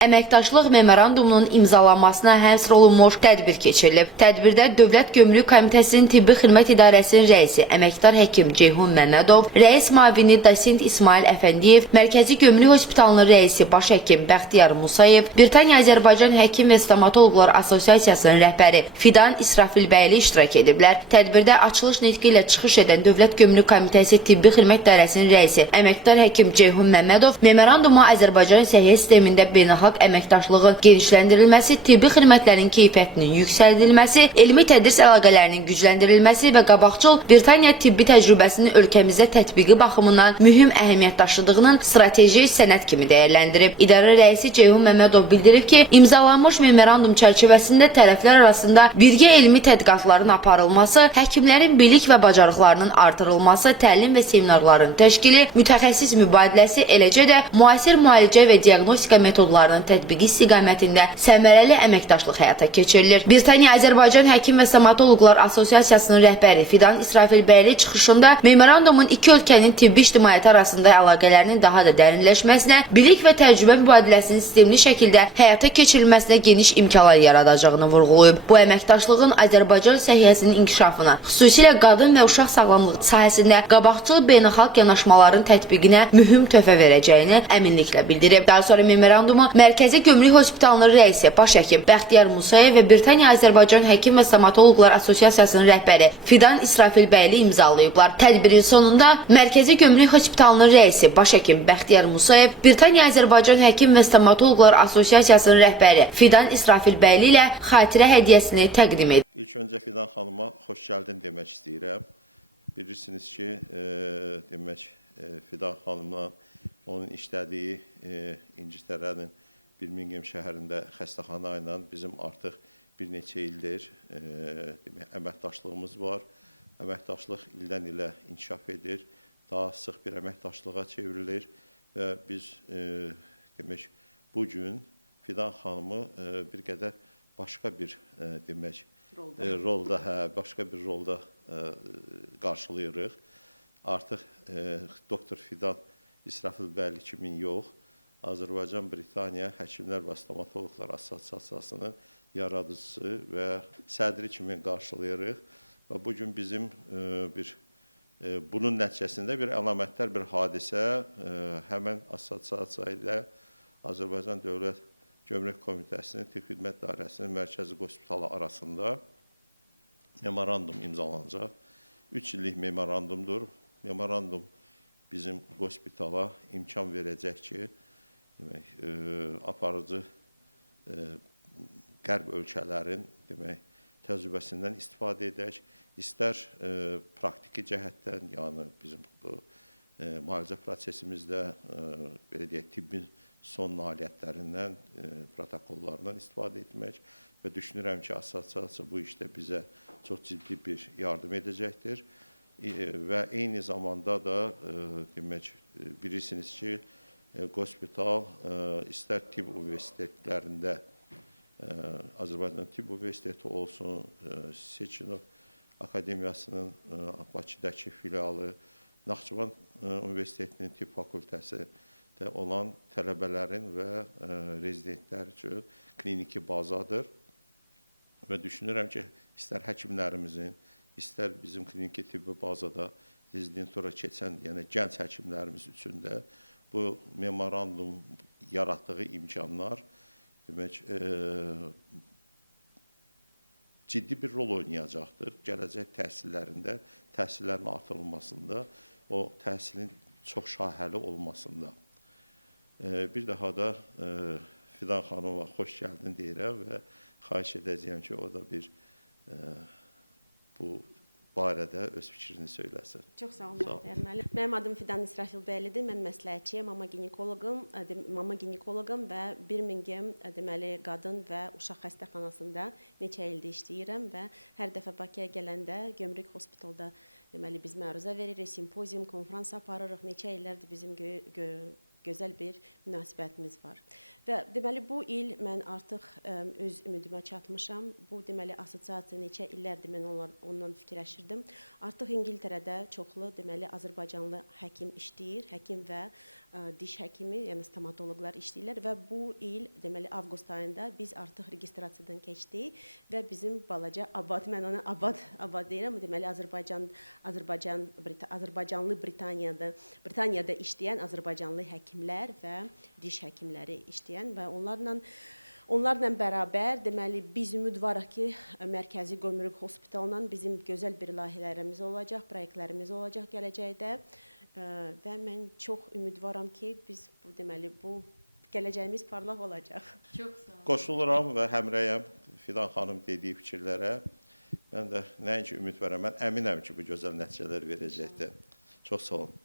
Əməkdaşlıq memorandumunun imzalanmasına həsr olunmuş tədbir keçirilib. Tədbirdə Dövlət Gömrük Komitəsinin Tibbi Xidmət İdarəsinin rəisi əməkdar həkim Ceyhun Məmmədov, rəis müavini dosent İsmail Əfəndiyev, Mərkəzi Gömrük Hospitalının rəisi baş həkim Bəxtiyar Musayev, Britaniya Azərbaycan Həkim və Stomatoloqlar Assosiasiyasının rəhbəri Fidan İsrafilbəyli iştirak ediblər. Tədbirdə açılış nitqi ilə çıxış edən Dövlət Gömrük Komitəsi Tibbi Xidmət İdarəsinin rəisi əməkdar həkim Ceyhun Məmmədov, memorandumu Azərbaycan səhiyyə sistemində beynəlxalq əməkdaşlığın genişləndirilməsi, tibbi xidmətlərin keyfiyyətinin yüksəldilməsi, elmi tədris əlaqələrinin gücləndirilməsi və qabaqcıl Britaniya tibbi təcrübəsinin ölkəmizdə tətbiqi baxımından mühüm əhəmiyyət daşıdığının strateji sənəd kimi dəyərləndirib. İdarə rəisi Ceyhun Məmmədov bildirib ki, imzalanmış memorandum çərçivəsində tərəflər arasında birgə elmi tədqiqatların aparılması, həkimlərin bilik və bacarıqlarının artırılması, təlim və seminarların təşkili, mütəxəssis mübadiləsi, eləcə də müasir müalicə və diaqnostika metodlarının tətbiqi istiqamətində səmərəli əməkdaşlıq həyata keçirilir. Britaniya Azərbaycan Həkim və Stomatoloqlar Assosiasiyasının rəhbəri Fidan İsrafilbəyli çıxışında memorandumun iki ölkənin tibbi ictimaiyyəti arasında əlaqələrinin daha da dərinləşməsinə, bilik və təcrübə mübadiləsinin sistemli şəkildə həyata keçirilməsinə geniş imkanlar yaradacağını vurğulayıb. Bu əməkdaşlığın Azərbaycan səhiyyəsinin inkişafına, xüsusilə qadın və uşaq sağlamlığı sahəsində qabaqcıl beynəlxalq yanaşmaların tətbiqinə mühüm töhfə verəcəyini əminliklə bildirib. Daha sonra memorandumu Mərkəzi Gömrük Hospitalının rəisi baş həkim Bəxtiyar Musayev və Britaniya Azərbaycan Həkim və Stomatoloqlar Assosiasiyasının rəhbəri Fidan İsrafilbəyli imzalayıblar. Tədbirin sonunda Mərkəzi Gömrük Hospitalının rəisi baş həkim Bəxtiyar Musayev Britaniya Azərbaycan Həkim və Stomatoloqlar Assosiasiyasının rəhbəri Fidan İsrafilbəyli ilə xatirə hədiyyəsini təqdim edib. İlk öncə Fidan xanıma xoş gəldin demək istəyirəm. Bilirsiniz ki, Fidan xanımla onun işlədiyi İngiltərənin Birmingham şəhərində xəstəxana ilə bizim artıq bir neçə ildir əməkdaşlığımız var. Əməkdaşlıq ildən ilə inkişaf edir, daha sıx bir əməkdaşlığa çevrilir və biz bu gün Fidan xanımı bir qədər başqa bir rolda qarşılayırıq. Artıq Doktor Fidan İsrafilbəyli kimin yox, Azərbaycan-Britaniya Həkimlər və Stomatoloqlar Assosiasiyasının yaradıcısı və sədri kimi qarşılayırıq. Və bugün bizim bunun nəticəsində bir əlamətdar bir hadisə həmən assosiasiya ilə Azərbaycan Dövlət Gömrük Komitəsinin Tibbi Xidmət İdarəsinin Mərkəzi Hospitalı arasında memorandum imzalanacaq. 3 illik memorandumdur. Memorandum bizim hospitala imkan verəcək ki, aparıcı qərb ölkələrin təcrübəsindən istifadə edək. İstər praktiki cəhətdən, yəni bizim müalicə prosesimizdə belə deyək, tibbin son nailiyyətlərindən, protokollarından istifadə etmək və düşünürəm ki, assosiasiya bu işdə bizə çox ciddi bir yardım edəcəkdir. Və eyni zamanda da bilirsiniz ki, hospital istər tibb universitetlərində, Azərbaycan Tibb Universiteti olsun, Seçinov Akademiyasının Bakıdakı filialı, Naxçıvan Universitetinin tibb fakültəsi də olan tələbələrin və rezidentlər üçün kliniki bazadır. Və düşünürəm ki, istər həkimlərimizin, istər bizim kliniki tibbi bazada rezidentura keçən, yəni gənc həkimlərimiz üçün də bu memorandum yaratdığı imkanlar ciddi bir rol oynayacaqdır. Gələcək təhsillərində, təhsillərin artırılmasında, o təhsilin çox şahəli olmasında. Bir daha da Fidan xanıma xoş gəldin deyirəm və xahiş edəcəyəm ki, o da bu barədə öz fikrini söyləsin. Çox sağ olun, müəllim. Mənim adım Fidan İsrafilbəylidir. Mən məsləhətçiyəm, mama ginekoloqum və Birmingham qadın və uşaq xəstəxanasında neçə ildir işləyirəm və hər dəfə Bakıya gələndə Gömrük Hospitalda biz məruzə veririk, simpozium, konfrans aparırıq. Neçə illərdir bizim gözəl bir münasibətimiz var. Və deməli bu il mən artıq öz ümidimə çatmışam. Bu deməli assosiasiya neçə illərdir mən ondan fikirləşirdim. Artıq İngiltərədə çoxlu deməli Azərbaycanlı həkim işləyir, həkim və diş həkimi, yəni stomatoloqlar işləyirlər və bu il deməli avqust ayında biz artıq registrasiyadan keçdik və bizim balaca Abad, mən ona Abad deyirəm, deməli Azərbaycanlı Britaniyada işləyən Azərbaycanlı həkimlər və diş həkimləri işləyən və onlarla bərabər deməli biz ümidvarıq ki, Mərkəzi Gömrük Hospitalından bizim gözəl bir layihələrimiz olacaq, proyektlərimiz olacaq gələcəkdə və mən çox ümidvaram ki, biz bu deməli bu gələcəyimiz parlaq olacaq. Çox sağ olun. Qoşuluram və həmrəyəm Fidan xanım dediyi fikirlərə. Mən də nəinki ümid verəm, mən əminəm ki, bu gözəl nəticələr verəcəkdir. Çox sağ olun.